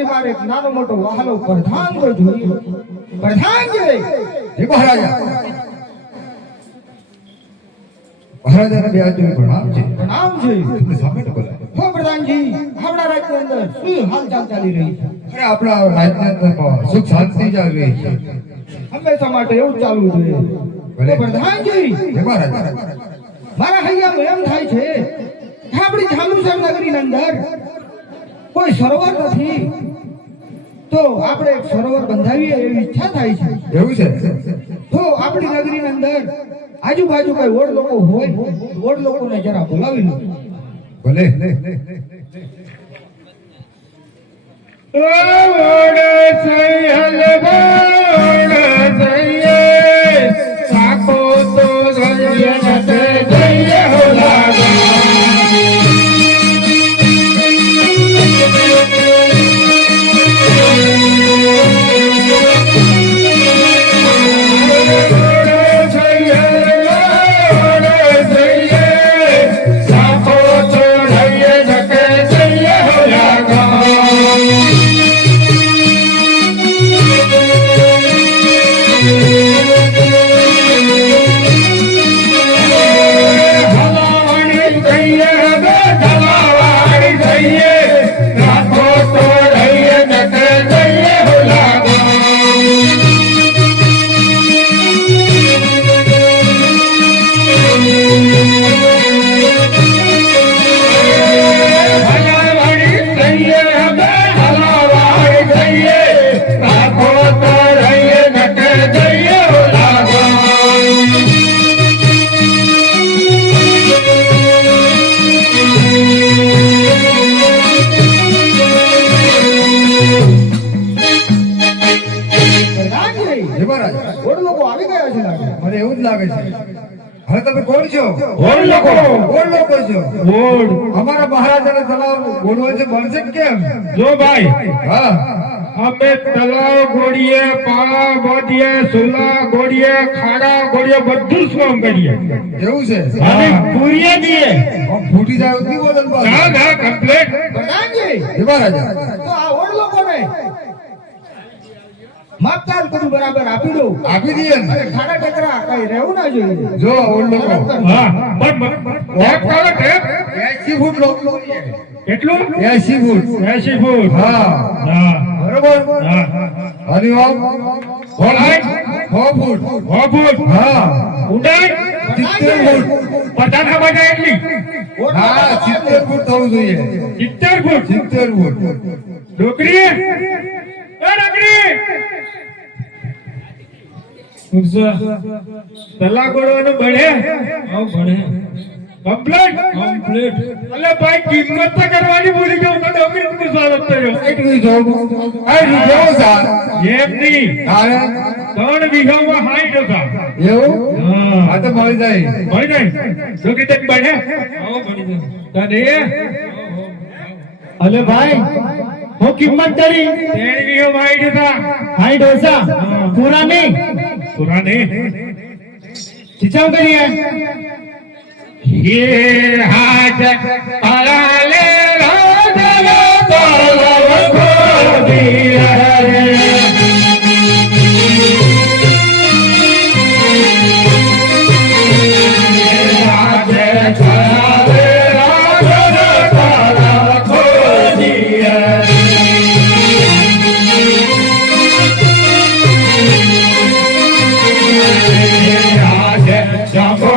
બાકી મારે એક નાનો મોટો વહાલો પ્રધાન કોઈ જોઈએ. પ્રધાનજી હે મહારાજા મહારાજાને બે હાથ જોડી પ્રણામ છે. પ્રણામ છે. તમને સામે તો બોલાય. હો પ્રધાનજી આપણા રાજ્યની અંદર શું હાલચાલ ચાલી રહી છે? અરે આપણા રાજ્યની અંદર સુખ શાંતિ ચાલી રહી છે. હંમેશા માટે એવું જ ચાલવું જોઈએ. ભલે. તો પ્રધાનજી હે મહારાજા મારા હૈયામાં એમ થાય છે કે આપણી જાંબુસર નગરીની અંદર કોઈ સરોવર નથી, તો આપણે એક સરોવર બંધાવીએ એવી ઈચ્છા થાય છે. એવું છે? તો આપણી નગરીની અંદર આજુબાજુ કોઈ ઓડ લોકો હોય, ઓડ લોકોને જરા બોલાવી લો. ભલે. ઓડ લોકો આવી ગયા છે લાગે. મને એવું જ લાગે છે. હવે તમે કોણ છો? ઓડ લોકો. કોણ લોકો છો? ઓડ. અમારા મહારાજાને તલાવ ગોળવો છે, બનશે કે કેમ? જો ભાઈ હા અમે તલાવ ગોળીએ, પાળા બાંધીએ, સુલા ગોળીએ, ખાડા ગોળીએ, બધું જ કામ કરીએ. એવું છે? અને પૂરીએ દઈએ. આમ ફૂટી જાય ઉતરી બોલે ને પાછું. ના ના કમ્પ્લીટ. પ્રધાનજી હે મહારાજા તો આ ઓડ લોકોને માપતાલ બધું બરાબર આપી દો. આપી દઈએ ને. અને ખાડા ટેકરા કઈ રહેવું ના જોઈએ. જો ઓળ લોકો હા પણ ટેપ કાઢો ટેપ. 80 ફૂટ લોકો કેટલું? 80 ફૂટ 80 ફૂટ. હા હા બરોબર. હા અને આમ બોલાય 6 ફૂટ 6 ફૂટ. હા ઊંડાઈ 70 ફૂટ પચાસ બાજા એટલી. ઓડ હા લોકો 70 ફૂટ થવું જોઈએ. 70 ફૂટ. 70 ફૂટ ડોકરી એ ડોકરી તલા ગોળવાનું બને. કમ્પ્લીટ. અલે ભાઈ કિંમત તો કરવાની ભૂલી જાવ તો ડોકરી નું સ્વાગત કર્યો. એટલું જોવું આ જો સાર એમ નહીં. તારે 3 વીઘામાં 60 હતા. એવું હા આ તો મળી જાય. મળી જાય. ડોકરી તક બને. તને અલે ભાઈ હું કિંમત કરી 3 વીઘામાં 60 હતા. હાઈ ડોસા પૂરા નહીં પુરાને ખીચાવ કરીએ ये हाथ पराले राजला तलव खोदिया रे हाथ पराले राजला तलव खोदिया जबो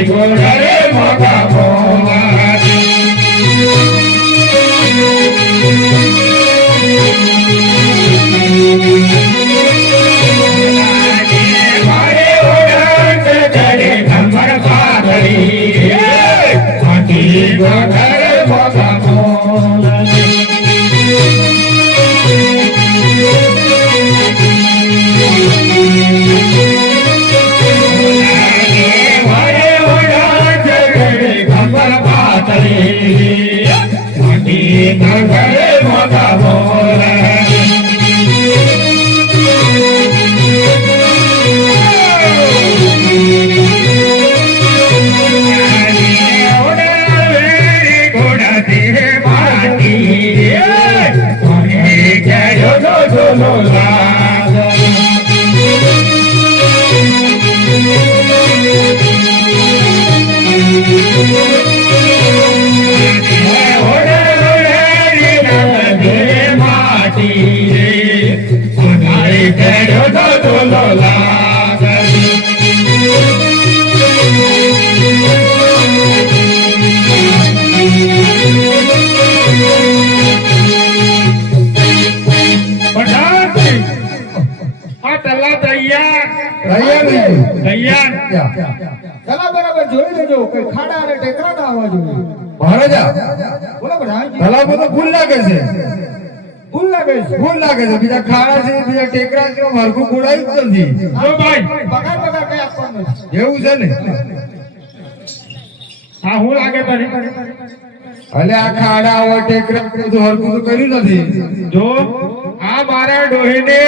Gola re moga કેડ્યો તો ઢોલો લાગણી પધારતી. આ તલા તૈયાર તૈયાર બીજું તૈયાર તલા બરાબર જોઈ લેજો કે ખાડા અને ટેકરા ના આવવા જોઈએ. મહારાજા બોલો પ્રધાનજી. તલાબો તો ફૂલ લાગે છે ફૂલ લાગે છે. ફૂલ લાગે છે બીજા ખાડા છે બીજા ટેકરા છે માર્ગું ગોળાયું જ નથી જો ભાઈ પગાર પગાર કઈ આપવાનું નથી. એવું છે ને આ હું લાગે તને અલે આ ખાડા હોય ટેકરા બધું હરકું તો કર્યું નથી જો આ મારા ડોહીને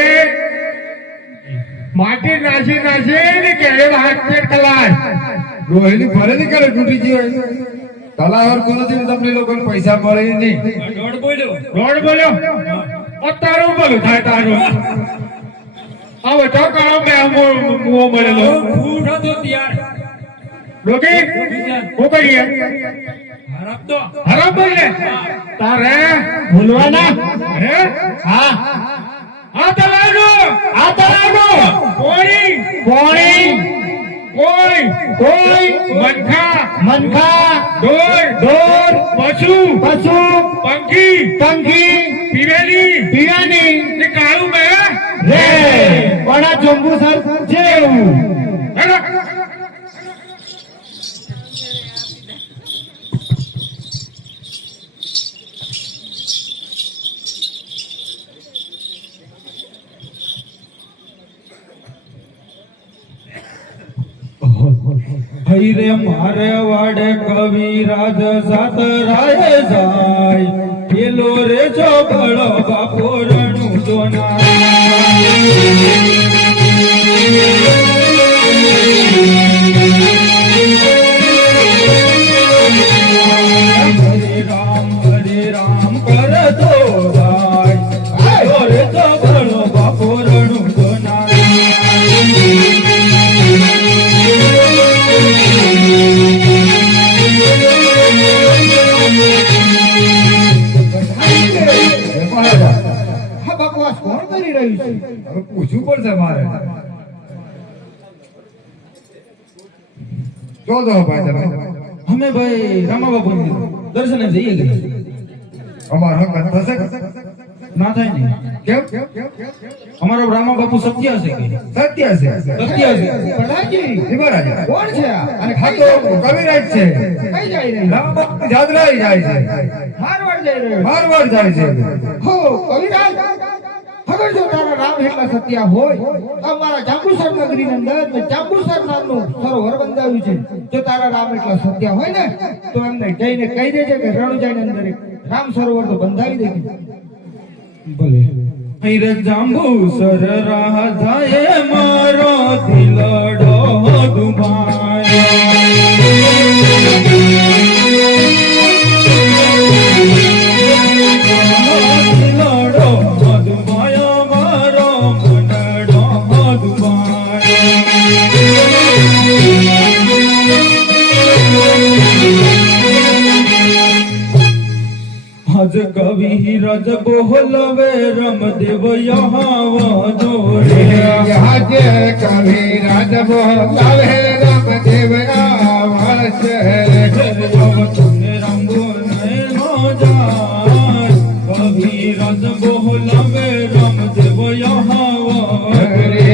માટી નાસી ને કેળે હાથ કલાય રોહિણી ભલે ની કરે તૂટી ગયો તલા હરકું નથી ને તમને લોકોને પૈસા મળે નહીં રોડ બોલ્યો તારું બોલું થાય તારું હવે તો કામ મે મુઓ મળેલો ફૂટ હતો ત્યાર ડોકી હું કરીએ હરાબ બોલ ને તારે ભૂલવાના હે હા આ તલાનો પોણી કોઈ મનખા ડોર પશુ પંખી પીવાની ને કાળું મે રે બડા જંબુસર જેવું હેલો હઈ રે મારે વાડે કવિરાજ સાત રાય જાય પેલો રે ચોગડો બાપો રણું જોના હરે રામ કરતો જાય પેલો રે ચોગડો બાપો રણું જોના હા બકવાસ કોણ કરી રહ્યું છે? હવે પૂછવું પડશે મારે જો દો ભાઈ તમે અમે ભાઈ રામા બાપુ દર્શને જઈએ ગયા અમાર હક થશે ના થાય ને કેમ અમારો રામા બાપુ સત્ય છે કે સત્ય છે સત્ય છે પ્રધાનજી જી મહારાજા કોણ છે આ? અને હા કઈ તો કવિરાજ છે કઈ જાય રહ્યું? રામ જાદરાઈ જાય છે મારવાડ જઈ રહ્યો મારવાડ જાય છે હો કવિરાજ અગર જો તારા રામ એટલા સત્ય હોય તો અમારા જાંબુસર નગરી ની અંદર જાંબુસર નામનું સરોવર બંધાવ્યું છે જો તારા રામ એટલા સત્ય હોય ને તો એમને જઈને કહી દેજે કે રણુજાની અંદર એક રામ સરોવર તો બંધાવી દેજે ભલે હીર જાંબુસર રાહ જાય મારો દિલડો आज कवि रज बोलवे रमदेव यहाँ जोरे આજે કવિરાજ બોલાવે રામદેવ આવાસ रंगो नैनो जाय कवि रज बोलवे रमदेव यहाँ રે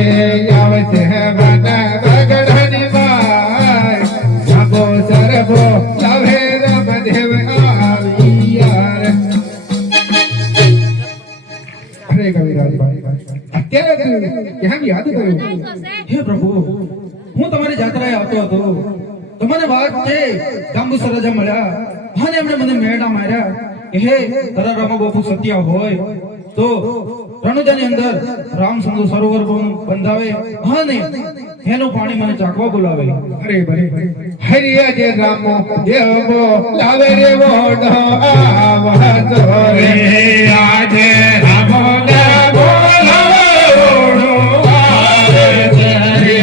આવશે બના બગડની માય જાબો સરબો લાવે રામદેવ આવિયાર અરે કવિરાજ ભાઈ અત્યારે કેમ યાદ કર્યું હે પ્રભુ હું તમારી જાત્રાએ આવતો હતો તો મને વાત છે જાંબુસર રાજા મળ્યા અને એમણે મને મેળા માર્યા કે હે તારા રામા બાપુ સત્ય હોય તો રણુજાની અંદર રામ સંગુ સરોવર બંધાવે અને એનું પાણી મને ચાખવા બોલાવે અરે બરે હરિયા જે રામો દેવો લાવે રે વોડો આવાજો રે આજે રામો ને બોલાવો આવે છે રે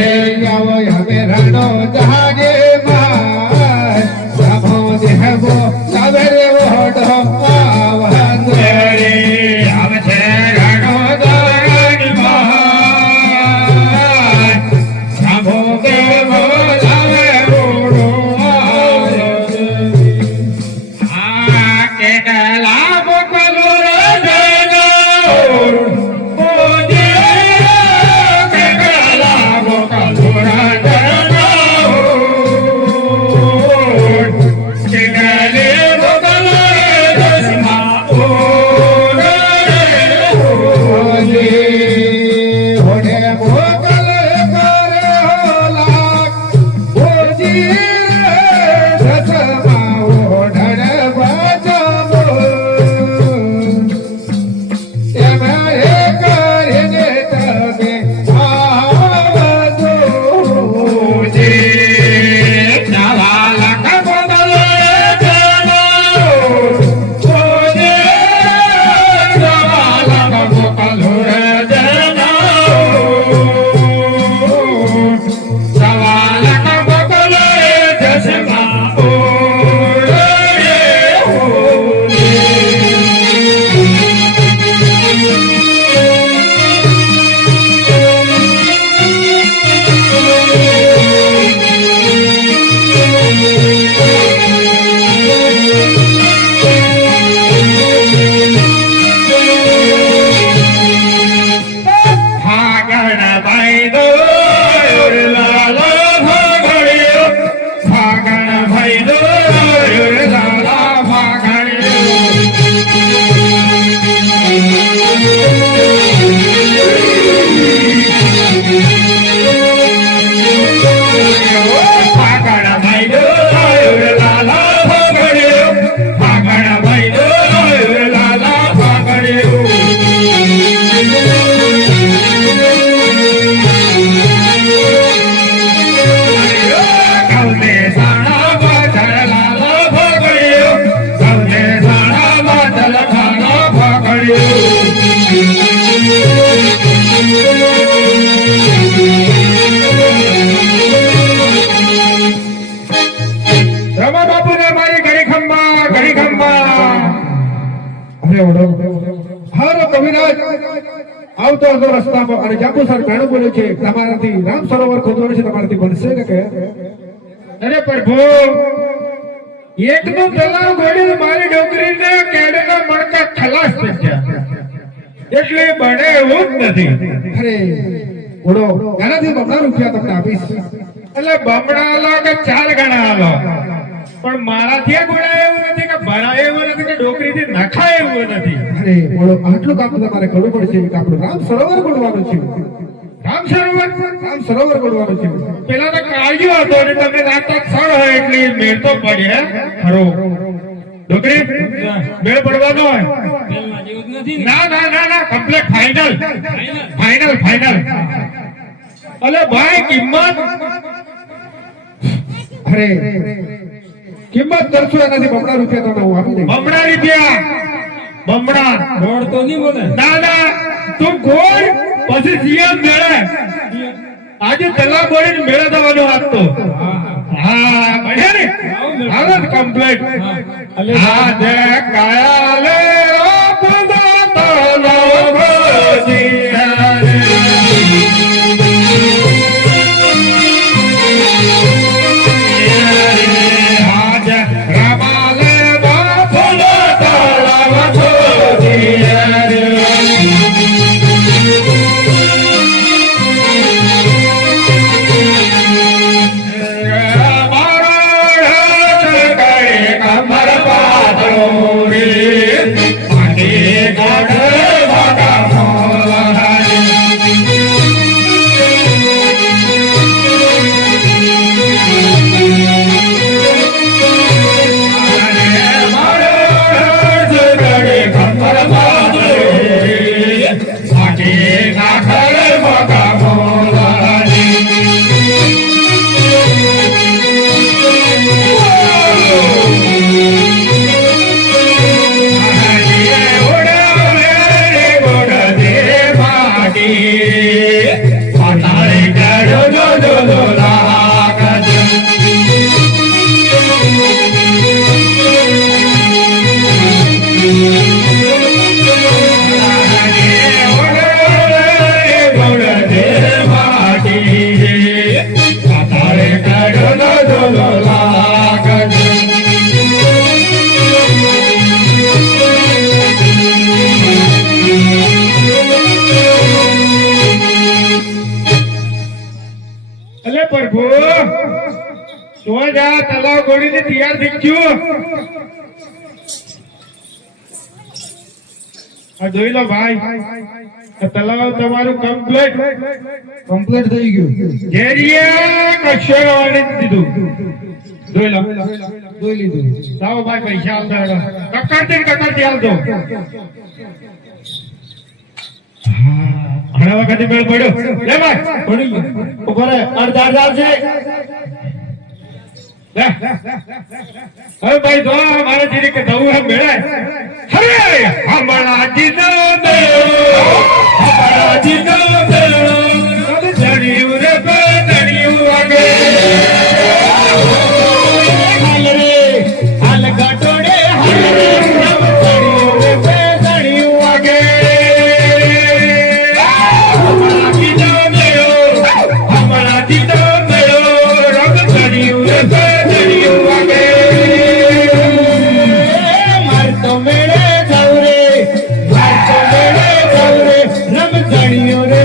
આવો હવે રણો જહાગે માં રામો દેવો લાવે રે વોડો આવાજો આવે છે રાણો દાની માં આવતો હતો રસ્તામાં અને જાંબુસર ભેણું બોલ્યું છે તમારાથી રામ સરોવર ખોદવાનું છે, તમારાથી બનશે કે કે અરે પ્રભુ એકનું તલાવ ગોળી મારી ડોકરીને કેડના મણકા ખલાસ થઈ ગયા એટલે બને એવું જ નથી. અરે ઓડો એનાથી બમણા રૂપિયા તમને આપીશ. એટલે બમણા આલો કે 4 ગણા આલો પણ મારાથી ગોળાય એવું નથી કે ભરાય એવું નથી કે ડોકરીથી નખાય એવું નથી. અરે ઓડો આટલું કામ તમારે કરવું પડશે કે આપણું રામ સરોવર ગોળવાનું છે. રામ સરોવર રામ સરોવર ગોળવાનું છે. પેલા તો કાળ્યો હતો અને તમને રાતના સ્થળ હોય એટલે મેળ તો પડે ખરો. ડોકરી મેળ પડવાનો હોય ના ના ના ના કમ્પ્લીટ ફાઇનલ ફાઇનલ ફાઇનલ. અલે ભાઈ કિંમત અરે કિંમત કરશો એનાથી બમણા રૂપિયા તમને હું આપી દઈશ. બમણા રૂપિયા બમણા ગોળ તો નહીં બોલે ના ના તું ગોળ પછી સીએમ મેળે આજે તલાવ ગોળીને મેળે થવાનો હાથ તો હા બઢિયા ને હાલત કમ્પ્લીટ હા દે કાયાલે આપદા તલાવ પ્રભુ તો જા તલાવ ગોળીને તૈયાર થઈ ગયું. આ જોઈ લો ભાઈ આ તલાવ તમારું કમ્પ્લીટ કમ્પ્લીટ થઈ ગયું. જેરિયા કક્ષર વાળી દીધું. જોઈ લો જોઈ લીધું. લાવો ભાઈ પૈસા આવતા કકડતી આવતો. ઘણા વખતે મેળ પડ્યો લે ભાઈ પડી ગયો ઉપર અડધા આવશે. હવે ભાઈ જો મારે જીરી કે દઉં હે મેળાય અરે હમણાં જીનો ધણિયું રે ધણિયું વાગે હાલ રે હાલ ગાટોડે હાલ રે ધણિયું રે ધણિયું વાગે રમ ધણિયો રે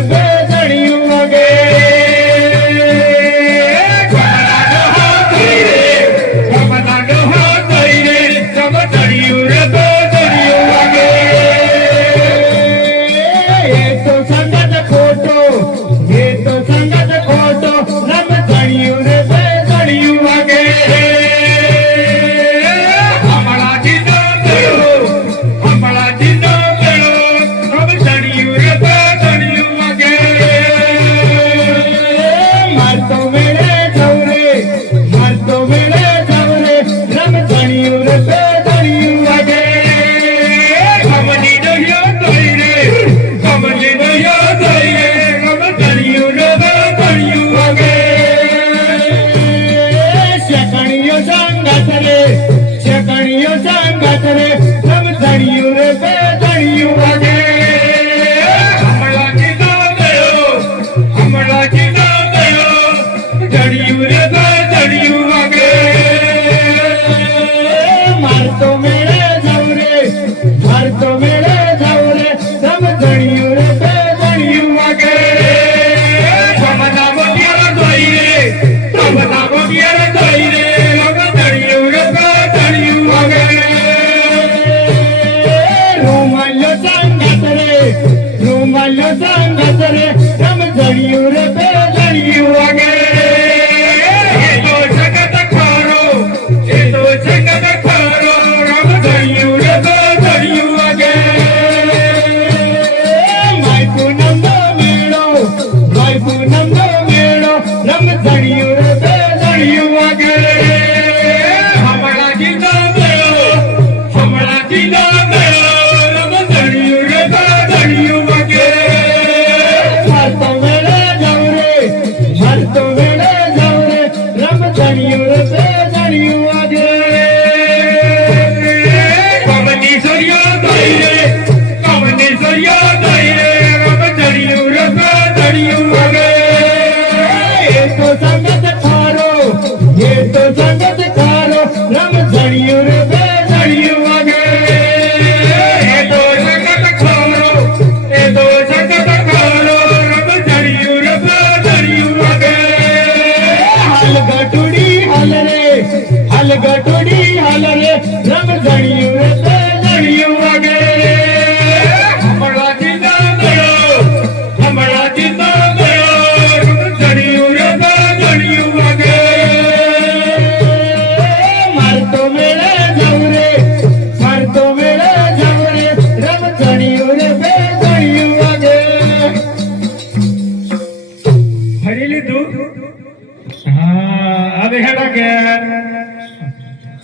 ઘેર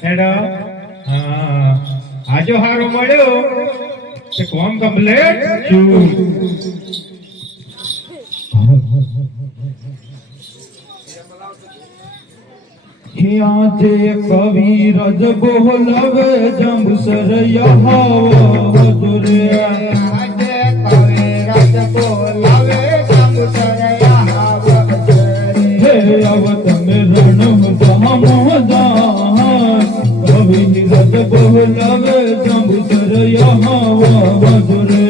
હેડો હા આજો હારો મળ્યો તે કોમ કમ્પ્લીટ છું આજે કવિરાજ બોલવે જંબુસર યહાવા હજુરે આજે કવિરાજ બોલાવે જંબુસર હે અવતન રણ જામોદાન કવિરાજ બોલવે જંબુસર યહાવા હજુરે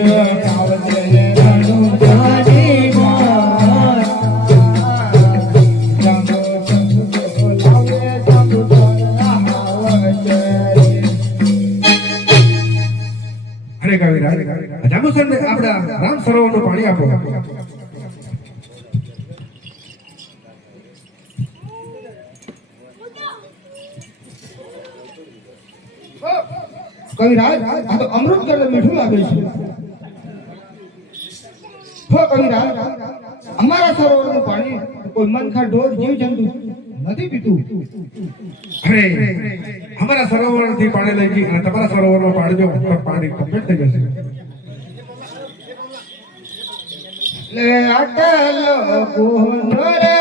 અરે કવિરાજ જાંબુસર ને આપણા રામ સરોવરનું પાણી આપો કવિરાજ આ તો અમૃત કરતા મીઠું લાગે છે હો કવિરાજ અમારા સરોવરનું પાણી કોઈ મનખા ઢોર જીવ જંતુ નથી પીતું અરે અમારા સરોવરથી પાણી લઈ જઈ અને તમારા સરોવરમાં પાણી જો તો પાણી કમ્પ્લીટ થઈ જશે લે આટલો કુંડો રે